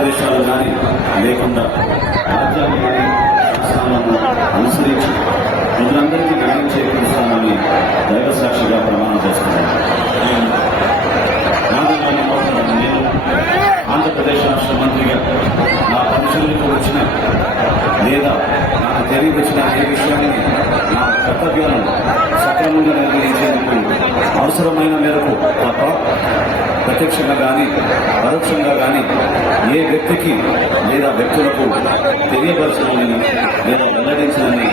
రాగద్వేషాలు కానీ లేకుండా రాజ్యాన్ని కానీ శాసనాలను అనుసరించి ప్రజలందరికీ న్యాయం చేకూరుస్తానని దైవ సాక్షిగా ప్రమాణం చేస్తున్నాను. నేను ఆంధ్రప్రదేశ్ రాష్ట్ర మంత్రిగా నా పరిశీలనకు వచ్చిన లేదా నాకు తెలియవచ్చిన ఏ విషయాన్ని నా కర్తవ్యాలను సక్రమంగా నిర్వహించేందుకు అవసరమైన మేరకు తప్ప ప్రత్యక్షంగా కానీ పరోక్షంగా కానీ ఏ వ్యక్తికి లేదా వ్యక్తులకు తెలియపరచనని లేదా వెల్లడించనని